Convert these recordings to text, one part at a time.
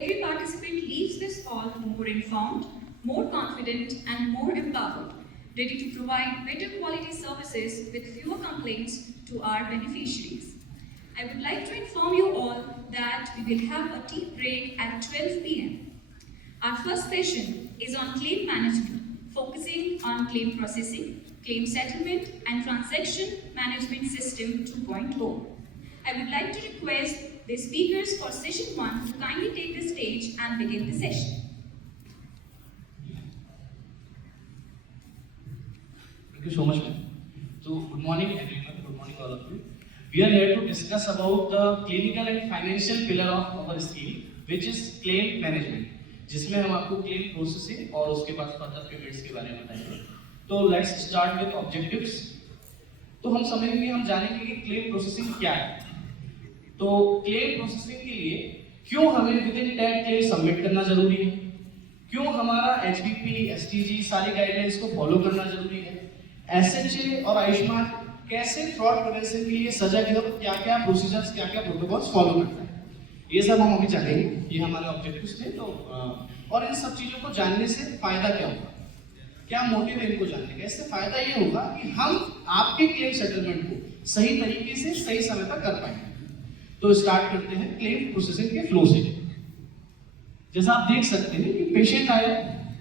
Every participant leaves this call more informed, more confident, and more empowered, ready to provide better quality services with fewer complaints to our beneficiaries. I would like to inform you all that we will have a tea break at 12 p.m. Our first session is on claim management, focusing on claim processing, claim settlement, and transaction management system 2.0. I would like to request the speakers for session 1 to kindly take the stage and begin the session. Thank you so much, ma'am. So, good morning everyone, good morning all of you. We are here to discuss about the clinical and financial pillar of our scheme, which is claim management, जिसमें हम आपको claim processing और उसके बाद further payments के बारे में बताएंगे. तो let's start with objectives. तो हम समझेंगे, हम जानेंगे कि claim processing क्या है. तो क्लेम प्रोसेसिंग के लिए क्यों हमें विदिन टैग क्लेम सबमिट करना जरूरी है, क्यों हमारा एचबीपी एसटीजी सारी गाइडलाइंस को फॉलो करना जरूरी है, एसएचए और आयुष्मान कैसे फ्रॉड प्रिवेंशन के लिए सजा के लिए क्या क्या प्रोसीजर्स क्या क्या प्रोटोकॉल्स फॉलो करता है, ये सब हम अभी जानेंगे. ये हमारे ऑब्जेक्टिव्स थे. तो और इन सब चीजों को जानने से फायदा क्या होगा, क्या मोटिव है इनको जानने का. इससे फायदा ये होगा कि हम आपके क्लेम सेटलमेंट को सही तरीके से सही समय पर कर पाएंगे. तो स्टार्ट करते हैं क्लेम प्रोसेसिंग के फ्लो से. जैसा आप देख सकते हैं कि पेशेंट आया,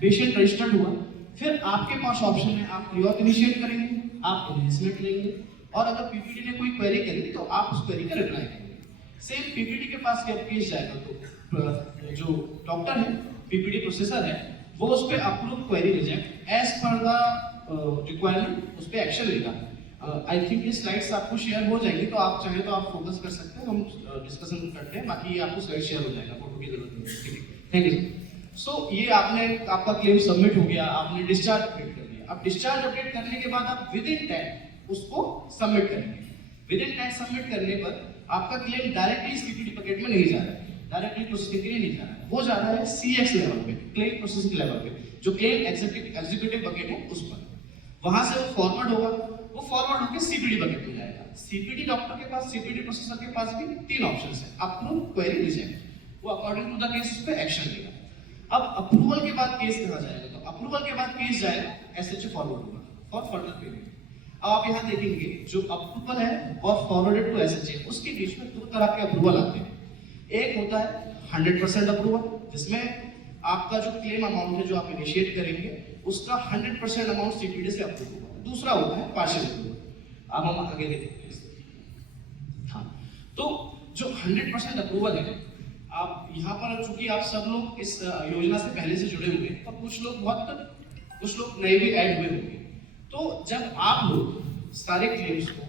पेशेंट रजिस्टर्ड हुआ, फिर आपके पास ऑप्शन है, आप प्री ऑथ इनिशिएट करेंगे, आप इन्वेस्टमेंट लेंगे, और अगर पीपीडी ने कोई क्वेरी करी तो आप उस क्वेरी का रिप्लाई करेंगे. सेम पीपीडी के पास जब केस जाएगा तो जो डॉक्टर है, पीपीडी प्रोसेसर है, वो उस पर approve query reject as per the requirement उस पर एक्शन लेगा. आई थिंक ये स्लाइड्स आपको शेयर हो जाएंगी, तो आप चाहें तो आप फोकस कर सकते हैं, हम डिस्कशन करते हैं, बाकी आपको स्लाइड शेयर हो जाएगा, फोटो की जरूरत नहीं है. Thank you. सो ये आपका क्लेम सबमिट हो गया, आपने डिस्चार्ज अपडेट कर दिया. अब डिस्चार्ज अपडेट करने के बाद आप विद इन टैग उसको सबमिट करेंगे. विद इन टैग सबमिट करने पर आपका क्लेम डायरेक्टली सीपीडी बकेट में नहीं जा रहा है, डायरेक्टली प्रोसेसिंग के लिए नहीं जा रहा है, वो जा रहा है सीएक्स लेवल पे, क्लेम प्रोसेसिंग लेवल पे, जो क्लेम एग्जीक्यूटिव बकेट है उस पर. वहां से वो फॉरवर्ड होगा, वो फॉरवर्ड होकर सीपीडी बकेट में जाएगा. सीपीडी डॉक्टर के पास, सीपीडी प्रोसेसर के पास भी तीन ऑप्शंस है, अप्रूव, क्वेरी, रिजेक्ट. वो अकॉर्डिंग टू द केस उस पे एक्शन लेगा. अब अप्रूवल के बाद केस कहां जाएगा, तो अप्रूवल के बाद केस जाएगा एसएचओ फॉरवर्ड होगा फॉर फर्दर पेमेंट. अब आप यहां देखेंगे जो अप्रूवल है और फॉरवर्डेड टू एसएचए, उसके बीच में दो तरह के अप्रूवल आते हैं. एक होता है 100% अप्रूवल, जिसमें आपका जो क्लेम अमाउंट है जो आप इनिशिएट करेंगे उसका 100% अमाउंट सीपीडी से अप्रूव होगा. दूसरा होता है पार्शियल अप्रूवल. अब हम आगे देखेंगे. हाँ, तो जो 100% अप्रूवल है, आप यहाँ पर चूंकि आप सब लोग इस योजना से पहले से जुड़े हुए हैं, तो कुछ लोग नए भी ऐड हुए होंगे. तो जब आप लोग सारे क्लेम्स को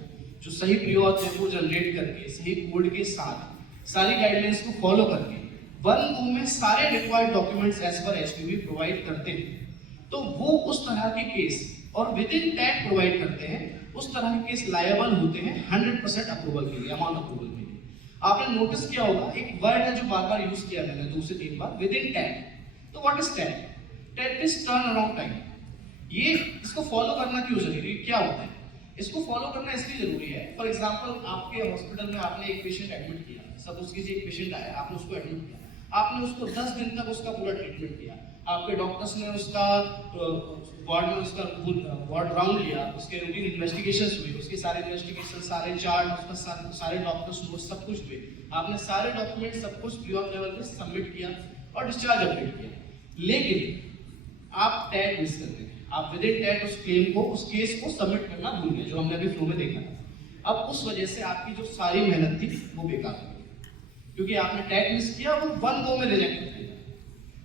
जो सही प्री ऑथ है वो जनरेट करके सही कोड के साथ सारी गाइडलाइंस को फॉलो करके वन गो में सारे required documents as per HPV provide करते हैं, तो वो उस तरह के केस और विद इन टैग प्रोवाइड करते हैं, उस तरह के केस लायबल होते हैं 100% अप्रूवल के लिए, अमाउंट अप्रूवल के लिए. आपने नोटिस किया होगा एक वर्ड है जो बार-बार यूज किया मैंने 2 से 3 बार, विद इन टैग. तो what is tag? Tag is turn around time. ये इसको फॉलो करना क्यों जरूरी है, क्या होता है? इसको फॉलो करना इसलिए जरूरी है, फॉर एग्जांपल आपके हॉस्पिटल में आपने एक पेशेंट एडमिट किया, सपोज कीजिए एक पेशेंट आया, आपने उसको एडमिट किया, आपने उसको 10 दिन तक उसका पूरा ट्रीटमेंट किया, आपके डॉक्टर्स ने उसका वार्ड में उसका वार्ड राउंड लिया, उसके रूटीन इन्वेस्टिगेशंस हुए, उसके सारे इन्वेस्टिगेशन, सारे चार्ट, उसका सारे डॉक्टर्स नोट्स सब कुछ हुए, आपने सारे डॉक्यूमेंट सब कुछ प्री ऑथ लेवल पे सबमिट किया और डिस्चार्ज अपडेट किया. लेकिन आप टैग मिस कर गए, आप विद इन टैग उस क्लेम को, उस केस को सबमिट करना भूल गए, जो हमने अभी फ्लो में देखा था. अब उस वजह से आपकी जो सारी मेहनत थी वो बेकार हो गई, क्योंकि आपने टैग मिस किया, वो वन गो में रिजेक्ट हो गया.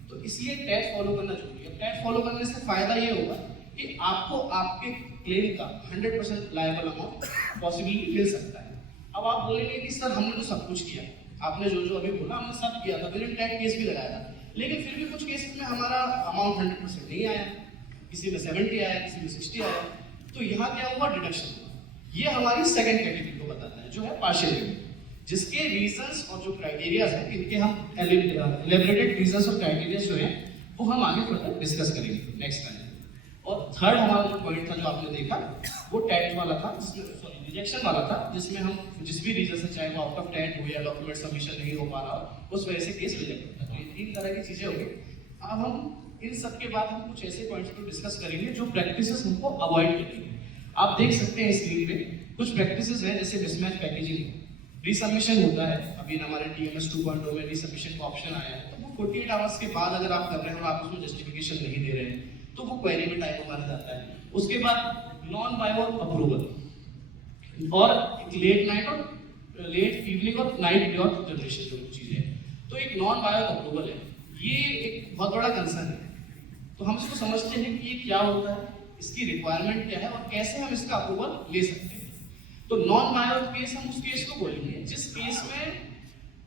तो इसलिए टैग फॉलो करना जरूरी है. टैग फॉलो करने से फायदा ये होगा कि आपको आपके क्लेम का 100% लायबल अमाउंट पॉसिबिलिटी मिल सकता है. अब आप बोलेंगे कि सर हमने तो सब कुछ किया, आपने जो जो अभी बोला हमने सब किया था, विद इन टैग केस भी लगाया था, लेकिन फिर भी कुछ केसेस में हमारा अमाउंट 100% नहीं आया, किसी में 70 आया, किसी में 60 आया. तो यहाँ क्या हुआ, डिडक्शन हुआ. ये हमारी सेकंड कैटेगरी को बताता है, जो है पार्शियल पेमेंट, जिसके रीजंस और जो क्राइटेरिया है, इनके हम एलिबरेटेड रीजंस और क्राइटेरिया जो है वो हम आगे फर्दर डिस्कस करेंगे नेक्स्ट टाइम. और थर्ड हमारा जो पॉइंट था जो आपने देखा वो टैग वाला था, जिसमें सॉरी रिजेक्शन वाला था, जिसमें हम जिस भी रीजन से, चाहे वो आउट ऑफ टेट हो या डॉक्यूमेंट सबमिशन नहीं हो पा रहा हो, उस वजह से केस रिजेक्ट होता है। तो ये 3 तरह की चीजें हो गई। अब हम इन सब के बाद हम कुछ ऐसे पॉइंट्स को डिस्कस करेंगे जो प्रैक्टिसेस हमको अवॉइड करनी है। आप देख सकते हैं स्क्रीन पे कुछ प्रैक्टिसेस हैं, जैसे मिसमैच पैकेजिंग, रीसबमिशन होता है। अभी हमारे TMS 2.0 में रीसबमिशन का ऑप्शन आया है, तो वो 48 आवर्स के बाद अगर आप कर रहे हैं और आप उसमें जस्टिफिकेशन नहीं दे रहे हैं तो वो क्वेरी में टाइम हमारा जाता है। उसके बाद नॉन बायोड अप्रूवल और लेट नाइट और लेट इवनिंग और नाइट प्रियोर जनरेशन जो चीजें हैं, तो एक नॉन बायोड अप्रूवल है, ये एक बहुत बड़ा कंसर्न है। तो हम इसको समझते हैं कि ये क्या होता है, इसकी रिक्वायरमेंट क्या है और कैसे हम इसका अप्रूवल ले सकते हैं। तो नॉन बायोड केस हम उस केस को बोलेंगे जिस केस में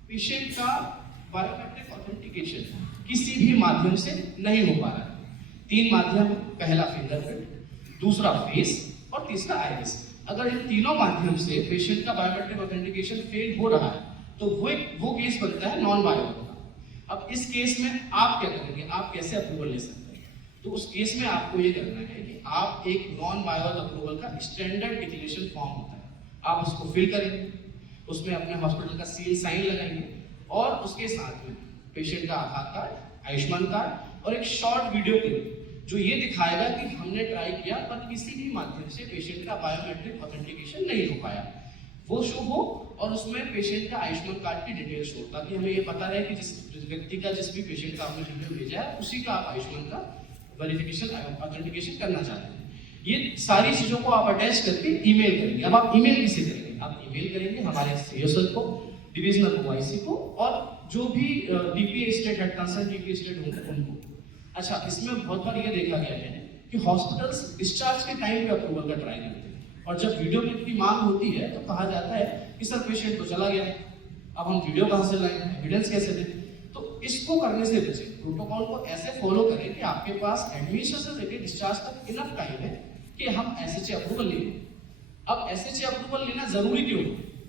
पेशेंट का बायोमेट्रिक ऑथेंटिकेशन किसी भी माध्यम से नहीं हो पा रहा है। 3 माध्यम, पहला फिंगरप्रिंट, दूसरा फेस और तीसरा आइरिस। अगर इन तीनों माध्यम से पेशेंट का बायोमेट्रिक ऑथेंटिकेशन फेल हो रहा है तो वो केस बनता है नॉन बायोड का। अब इस केस में आप क्या करेंगे, आप कैसे अप्रूवल ले सकते हैं? तो उस केस में आपको ये करना है कि आप एक नॉन बायोड अप्रूवल का स्टैंडर्ड डिक्लेरेशन फॉर्म होता है, आप उसको फिल करेंगे, उसमें अपने हॉस्पिटल का सील साइन लगाएंगे और उसके साथ में पेशेंट का आधार कार्ड, आयुष्मान कार्ड और एक शॉर्ट वीडियो क्लिप जो ये दिखाएगा कि हमने ट्राई किया पर किसी भी माध्यम से पेशेंट का बायोमेट्रिक ऑथेंटिकेशन नहीं हो पाया, वो शो हो और उसमें पेशेंट का आयुष्मान कार्ड की डिटेल शो, ताकि हमें ये पता रहे कि जिस व्यक्ति का, जिस भी पेशेंट का आपने डिटेल भेजा है उसी का आप आयुष्मान का वेरिफिकेशन ऑथेंटिकेशन करना चाहते हैं। ये सारी चीजों को आप अटैच करके ईमेल करेंगे। अब आप ईमेल किसे करेंगे? आप ईमेल करेंगे हमारे CSL को, डिविजनल OIC को और जो भी DPA state head concern DPA state होंगे उनको। अच्छा, इसमें बहुत बार ये देखा गया है कि हॉस्पिटल्स डिस्चार्ज के टाइम पे अप्रूवल का ट्राई करते हैं और जब वीडियो क्लिप की मांग होती है तो कहा जाता है कि सर पेशेंट तो चला गया, अब हम वीडियो कहां से लाएं, एविडेंस कैसे दें? तो इसको करने से बचें, प्रोटोकॉल को ऐसे फॉलो करें कि आपके पास एडमिशन से लेकर डिस्चार्ज तक इनफ टाइम है कि हम SHA अप्रूवल ले लें। अब SHA अप्रूवल लेना जरूरी क्यों?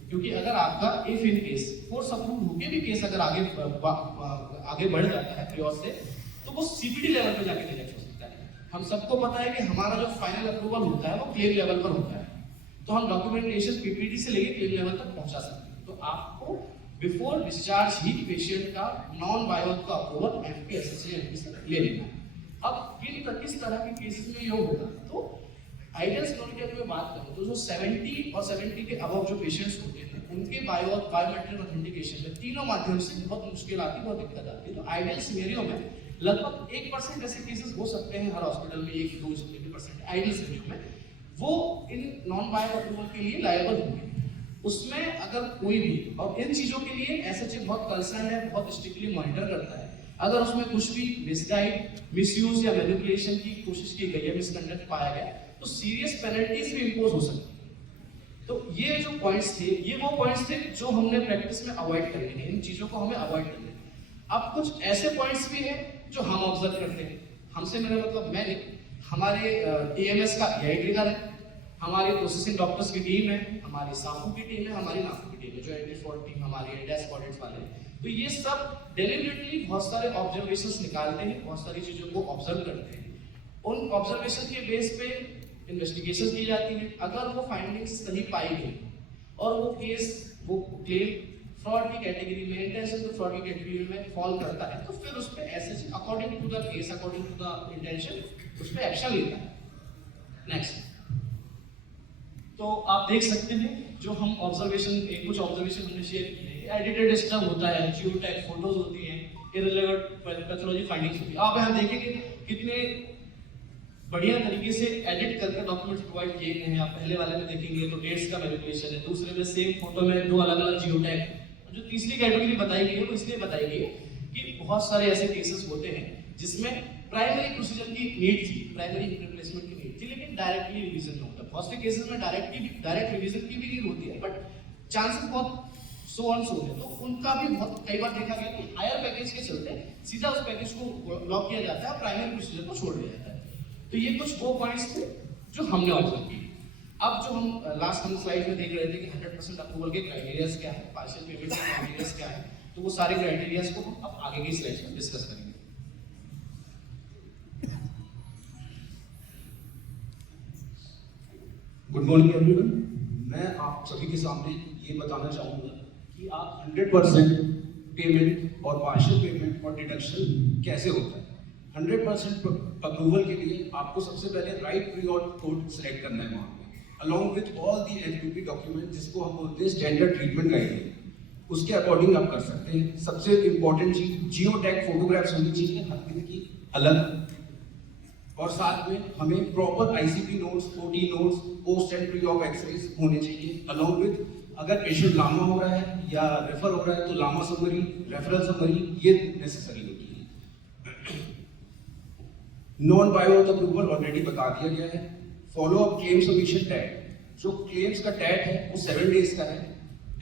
क्योंकि अगर आपका if in case force approve होके भी केस अगर आगे बढ़ जाता है प्रियोर से, तो वो CPD लेवल पे जाके रिजेक्ट हो सकता है। हम सबको पता है कि हमारा जो फाइनल अप्रूवल होता है वो क्लेम लेवल पर होता है, तो हम डॉक्यूमेंटेशन PPT से लेके क्लेम लेवल तक पहुंचा सकते हैं। तो आपको बिफोर डिस्चार्ज ही पेशेंट का नॉन बायोड का अप्रूवल MP SHA MP से ले लेना है। अब किस तरह के केसेस में ये होगा, तो आइडियल सिनोनिम की अगर मैं बात करूं तो जो 70 और 70 के अबव जो पेशेंट्स होते हैं उनके बायोमेट्रिक ऑथेंटिकेशन में तीनों माध्यम से बहुत मुश्किल आती है, बहुत दिक्कत आती है। तो आइडियल सिनेरियो में लगभग 1% ऐसे केसेस हो सकते हैं हर हॉस्पिटल में, 1-2% आइडियल सिनेरियो में वो इन नॉन बायो अप्रूवल के लिए लायबल होंगे। उसमें अगर कोई भी, और इन चीजों के लिए SHA बहुत कंसर्न है, बहुत स्ट्रिक्टली मॉनिटर करता है, अगर उसमें कुछ भी मिसगाइड, मिसयूज या मैनिपुलेशन की कोशिश की गई है, मिसकंडक्ट पाया गया, तो सीरियस पेनल्टीज भी इंपोज हो सकती है। तो ये जो पॉइंट्स थे, ये वो पॉइंट्स थे जो हमने प्रैक्टिस में अवॉइड करने हैं, इन चीजों को हमें अवॉइड करना है। अब कुछ ऐसे पॉइंट्स भी हैं जो हम ऑब्जर्व करते हैं, हमसे मेरा मतलब मैं नहीं, हमारे TMS का EI ट्रिगर है, हमारी प्रोसेसिंग डॉक्टर्स की टीम है, हमारी साफू की टीम है, हमारी नाफू की टीम है, जो एंटी-फ्रॉड टीम हमारी है, डेस्क ऑडिट्स वाले। तो ये सब डेलिबरेटली बहुत सारे ऑब्जर्वेशंस निकालते हैं, बहुत सारी चीजों को ऑब्जर्व करते हैं। उन ऑब्जर्वेशन के बेस पे इन्वेस्टिगेशन की जाती है। अगर वो फाइंडिंग्स सही पाई गई और वो केस, वो क्लेम फ्रॉड की कैटेगरी में, इंटेंशन फ्रॉड की कैटेगरी में फॉल करता है, तो फिर उस पे SHA according to the case, according to the intention उस पे एक्शन लेता है। नेक्स्ट, तो आप देख सकते हैं जो हम ऑब्जर्वेशन, कुछ ऑब्जर्वेशन हमने शेयर किए हैं। एडिटेड स्टफ होता है, जियोटैग फोटोज होती हैं, इररिलेवेंट पैथोलॉजी फाइंडिंग्स होती है। आप यहाँ देखेंगे कितने बढ़िया तरीके से एडिट करके डॉक्यूमेंट्स प्रोवाइड किए गए हैं। आप पहले वाले में देखेंगे तो डेट्स का मैनिपुलेशन है, दूसरे में सेम फोटो में 2 अलग अलग जियोटैग। जो तीसरी कैटेगरी बताई गई है वो इसलिए बताई गई है कि बहुत सारे ऐसे केसेस होते हैं जिसमें प्राइमरी प्रोसीजर की नीड थी, प्राइमरी रिप्लेसमेंट की नीड थी, लेकिन डायरेक्टली रिवीजन में होता है। बहुत से केसेस में डायरेक्ट रिवीजन की भी नीड होती है, बट चांसेस बहुत सो ऑन सो है। तो उनका भी बहुत कई बार देखा गया कि हायर पैकेज के चलते सीधा उस पैकेज को लॉक किया जाता है और प्राइमरी प्रोसीजर को छोड़ दिया जाता है। तो ये कुछ वो पॉइंट्स थे जो हमने ऑब्जर्व किए। अब जो हम लास्ट हम स्लाइड में देख रहे थे कि 100% अप्रूवल के क्राइटेरियाज क्या है, पार्शियल पेमेंट के क्राइटेरियाज क्या है, तो वो सारे क्राइटेरियाज को हम अब आगे की स्लाइड्स में डिस्कस करेंगे। Good morning everyone. मैं आप सभी के सामने ये बताना चाहूँगा कि आप 100% पेमेंट और पार्शियल पेमेंट और डिडक्शन कैसे होता है। 100% अप्रूवल के लिए आपको सबसे पहले राइट पीरियड कोड सेलेक्ट करना है वहाँ पे, along with all the HPP document जिसको हम बोलते हैं स्टैंडर्ड ट्रीटमेंट गाइडलाइन। उसके अकॉर्डिंग आप कर सकते हैं। सबसे इंपॉर्टेंट चीज जियो टैग फोटोग्राफ्स होनी चाहिए हर दिन की अलग, और साथ में हमें proper ICP notes, OT notes, post and pre op x rays होने चाहिए, अलॉन्ग विथ अगर पेशेंट लामा हो रहा है या रेफर हो रहा है तो लामा समरी, रेफरल समरी ये नेसेसरी होती है। नॉन बायो अप्रूवल ऑलरेडी बता दिया गया है। Follow up claim submission tag, जो क्लेम्स का टैग है वो 7 डेज का है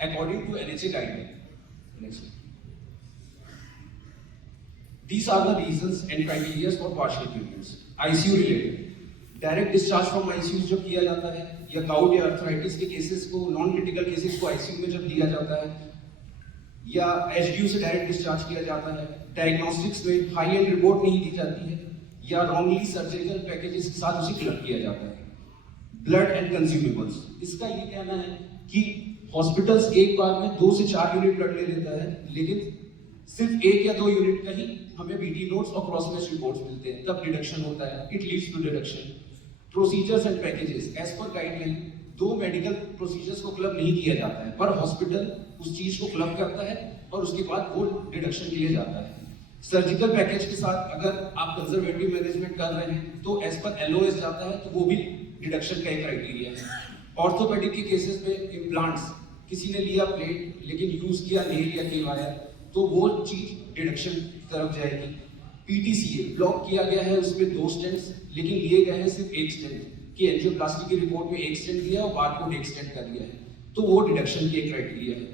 according to NHA guideline. Next, these are the reasons and criteria for partial payments. ICU related direct discharge from ICU जब किया जाता है, या गाउट या अर्थराइटिस के केसेस को, नॉन क्रिटिकल केसेस को आईसीयू में जब दिया जाता है, या एचडीयू से डायरेक्ट डिस्चार्ज किया जाता है, डायग्नोस्टिक्स में हाई एंड रिपोर्ट नहीं दी जाती है, या रॉन्गली सर्जिकल पैकेजेस के साथ उसे क्लब किया जाता है। ब्लड एंड कंज्यूमेबल्स, इसका ये कहना है कि हॉस्पिटल्स एक बार में 2 से 4 यूनिट ब्लड ले लेता है, लेकिन सिर्फ 1 या 2 यूनिट का ही हमें बीटी नोट्स और क्रॉस मैच रिपोर्ट्स मिलते हैं, तब डिडक्शन होता है। It leads to deduction. Procedures and packages, as per guideline 2 medical procedures को क्लब नहीं किया जाता है, पर हॉस्पिटल उस चीज को क्लब करता है और उसके बाद वो डिडक्शन के लिए जाता है। सर्जिकल पैकेज के साथ अगर आप कंजर्वेटिव मैनेजमेंट कर रहे हैं तो एज पर एलओएस जाता है, तो वो भी डिडक्शन का एक क्राइटेरिया है। ऑर्थोपेडिक के केसेस में इम्प्लांट्स, किसी ने लिया प्लेट लेकिन यूज किया नहीं लिया के वायर, तो वो चीज डिडक्शन की तरफ जाएगी। पीटीसीए ब्लॉक किया गया है, उसमें 2 स्टेंट्स लेकिन लिए गए हैं सिर्फ 1 स्टेंट, कि एंजियोप्लास्टी की रिपोर्ट में 1 स्टेंट दिया और बारकोड 1 स्टेंट कर दिया है, तो वो डिडक्शन की एक क्राइटेरिया है।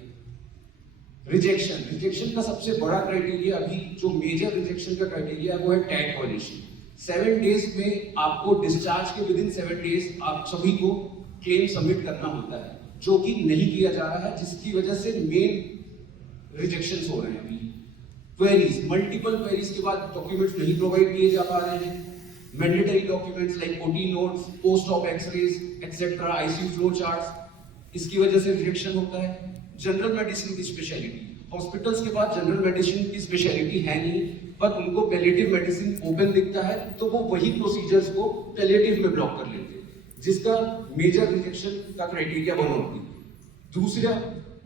रिजेक्शन का सबसे बड़ा क्राइटेरिया, अभी जो मेजर रिजेक्शन का क्राइटेरिया है वो है टैग वायलेशन। 7 डेज में आपको डिस्चार्ज के विदिन 7 डेज आप सभी को क्लेम सबमिट करना होता है, जो कि नहीं किया जा रहा है, जिसकी वजह से मेन रिजेक्शंस हो रहे हैं। अभी क्वेरीज, मल्टीपल क्वेरीज के बाद डॉक्यूमेंट्स नहीं प्रोवाइड किए जा पा रहे हैं। Mandatory documents like OT notes, post op x rays etcetera, ICU flow charts, इसकी वजह से रिजेक्शन होता है। जनरल मेडिसिन की स्पेशलिटी, हॉस्पिटल्स के पास जनरल मेडिसिन की स्पेशलिटी है नहीं, पर उनको पैलिएटिव मेडिसिन ओपन दिखता है तो वो वही प्रोसीजर्स को पैलिएटिव में ब्लॉक कर लेते हैं, जिसका मेजर रिजेक्शन का क्राइटेरिया बना होती है। दूसरा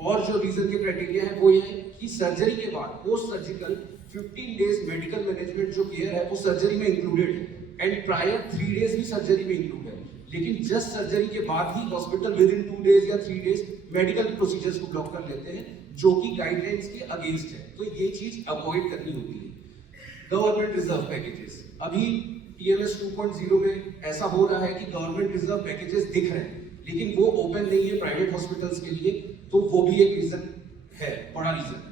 और जो रीजन के क्राइटेरिया है वो ये है कि सर्जरी के बाद post surgical 15 days medical management जो केयर है वो सर्जरी में इंक्लूडेड है, एंड प्रायर 3 डेज भी सर्जरी में इंक्लूड है, लेकिन जस्ट सर्जरी के बाद ही हॉस्पिटल विद इन 2 डेज या 3 डेज मेडिकल प्रोसीजर्स को ब्लॉक कर लेते हैं, जो कि गाइडलाइंस के अगेंस्ट है, तो ये चीज अवॉइड करनी होती है। गवर्नमेंट रिजर्व पैकेजेस, अभी टीएमएस 2.0 में ऐसा हो रहा है कि गवर्नमेंट रिजर्व पैकेजेस दिख रहे हैं, लेकिन वो ओपन नहीं है प्राइवेट हॉस्पिटल्स के लिए, तो वो भी एक रीजन है, बड़ा रीजन है।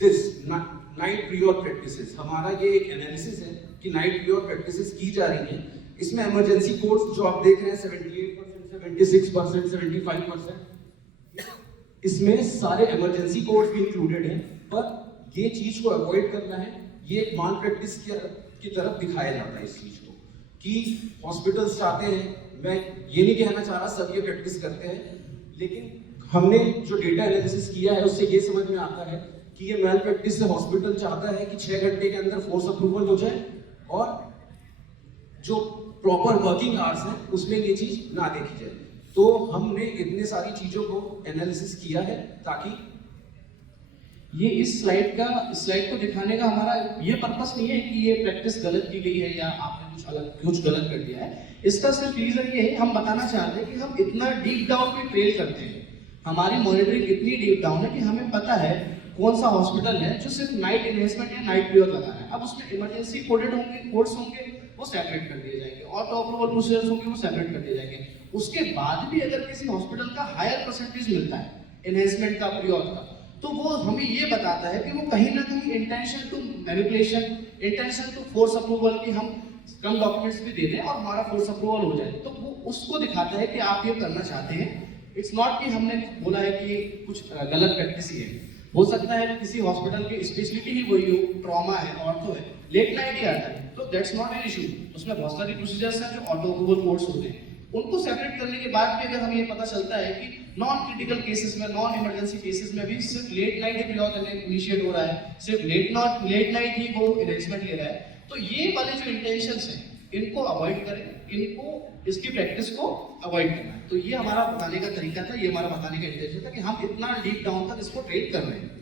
दिस नाइट प्रीऑड प्रैक्टिसेस, हमारा ये एक एनालिसिस है कि नाइट प्रीऑड प्रैक्टिसेस की जा रही हैं। इसमें इमरजेंसी कोड्स जो आप देख रहे हैं 78%, 76%, 75%, इसमें सारे इमरजेंसी कोड्स भी इंक्लूडेड हैं, पर ये चीज को अवॉइड करना है, ये एक मान प्रैक्टिस की तरफ दिखाया जाता है इस चीज को, कि हॉस्पिटल्स चाहते हैं, मैं ये नहीं कहना चाह रहा सब ये प्रैक्टिस करते हैं, लेकिन हमने जो डेटा एनालिसिस किया है उससे ये समझ में आता है कि ये मैल प्रैक्टिस से हॉस्पिटल चाहता है कि 6 घंटे के अंदर फोर्स अप्रूवल हो जाए, और जो प्रॉपर वर्किंग आवर्स हैं उसमें ये चीज ना देखी जाए। तो हमने इतने सारी चीजों को एनालिसिस किया है ताकि ये इस स्लाइड को दिखाने का हमारा ये पर्पस नहीं है कि ये प्रैक्टिस गलत की गई है या आपने कुछ गलत कर दिया है। इसका सिर्फ रीजन ये है, हम बताना चाहते हैं कि हम इतना डीप डाउन में ट्रेल करते हैं, हमारी मॉनिटरिंग इतनी डीप डाउन है कि हमें पता है कौन सा हॉस्पिटल है जो सिर्फ नाइट इन्वेस्टमेंट या नाइट प्रीऑड लगा रहा है। अब उसमें इमरजेंसी कोडेड होंगे, कोड्स होंगे, वो सेपरेट कर दिए जाएंगे, ऑटो अप्रूवल प्रोसीजर्स होंगे, वो सेपरेट कर दिए जाएंगे। उसके बाद भी अगर किसी हॉस्पिटल का हायर परसेंटेज मिलता है इन्वेस्टमेंट का, प्रीऑड का, तो वो हमें ये बताता है कि वो कहीं ना कहीं intention to manipulation, intention to force approval, की हम कम डॉक्यूमेंट्स भी दे दें और हमारा फोर्स अप्रूवल हो जाए, तो वो उसको दिखाता है कि आप ये करना चाहते हैं। इट्स नॉट कि हमने बोला है कि ये कुछ गलत प्रैक्टिस ही है। हो सकता है किसी हॉस्पिटल की स्पेशलिटी ही वही हो, ट्रॉमा है, ऑर्थो है, लेट नाइट ही आता है, तो दैट्स नॉट एन इशू। उसमें बहुत सारी प्रोसीजर्स हैं जो ऑटो अप्रूवल कोड्स होते हैं, उनको सेपरेट करने के बाद भी अगर हमें ये पता चलता है कि नॉन क्रिटिकल केसेस में, नॉन इमरजेंसी केसेस में भी सिर्फ लेट नाइट ही प्रियोर इनिशिएट हो रहा है, सिर्फ लेट नाइट ही वो इन्वेस्टमेंट ले रहा है, तो ये वाले जो इंटेंशंस हैं इनको अवॉइड करें, इनको इसकी प्रैक्टिस को अवॉइड करना है। तो ये हमारा बताने का तरीका था, ये हमारा बताने का इंटेंशन था कि हम इतना डीप डाउन तक इसको ट्रेड कर रहे हैं।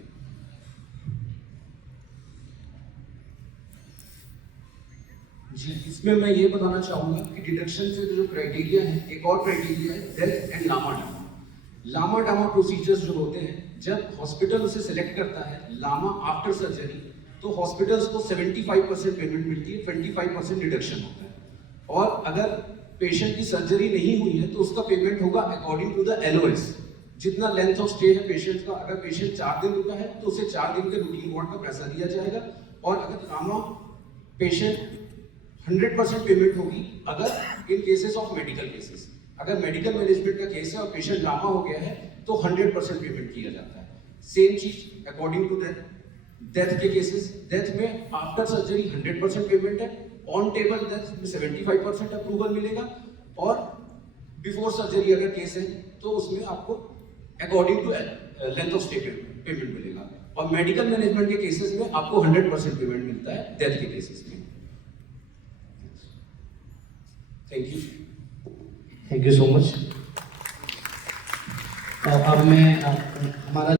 जी, इसमें मैं ये बताना चाहूंगा कि डिडक्शन से जो क्राइटेरिया है, एक और क्राइटेरिया है death and LAMA DAMA. LAMA DAMA procedures जो होते हैं, जब हॉस्पिटल उसे सेलेक्ट करता है लामा आफ्टर सर्जरी, तो हॉस्पिटल्स को 75% पेमेंट मिलती है, 25% डिडक्शन होता है। और अगर पेशेंट की सर्जरी नहीं हुई है तो उसका पेमेंट होगा अकॉर्डिंग टू द LOS, जितना लेंथ ऑफ स्टे है पेशेंट का। अगर पेशेंट 4 दिन रुका है तो उसे 4 दिन के रूटीन वार्ड का पैसा दिया जाएगा। और अगर लामा पेशेंट 100% पेमेंट होगी अगर इन केसेस ऑफ मेडिकल केसेस, अगर मेडिकल मैनेजमेंट का केस है और पेशेंट लामा हो गया है तो 100% पेमेंट किया जाता है। सेम चीज अकॉर्डिंग टू डेथ के केसेस, डेथ में आफ्टर सर्जरी 100% पेमेंट है, ऑन टेबल डेथ में 75% अप्रूवल मिलेगा, और बिफोर सर्जरी अगर केस है तो उसमें आपको according to length of stay payment मिलेगा। और मेडिकल मैनेजमेंट के केसेस में आपको 100% पेमेंट मिलता है डेथ के केसेस में। Thank you so much. अब मैं हमारा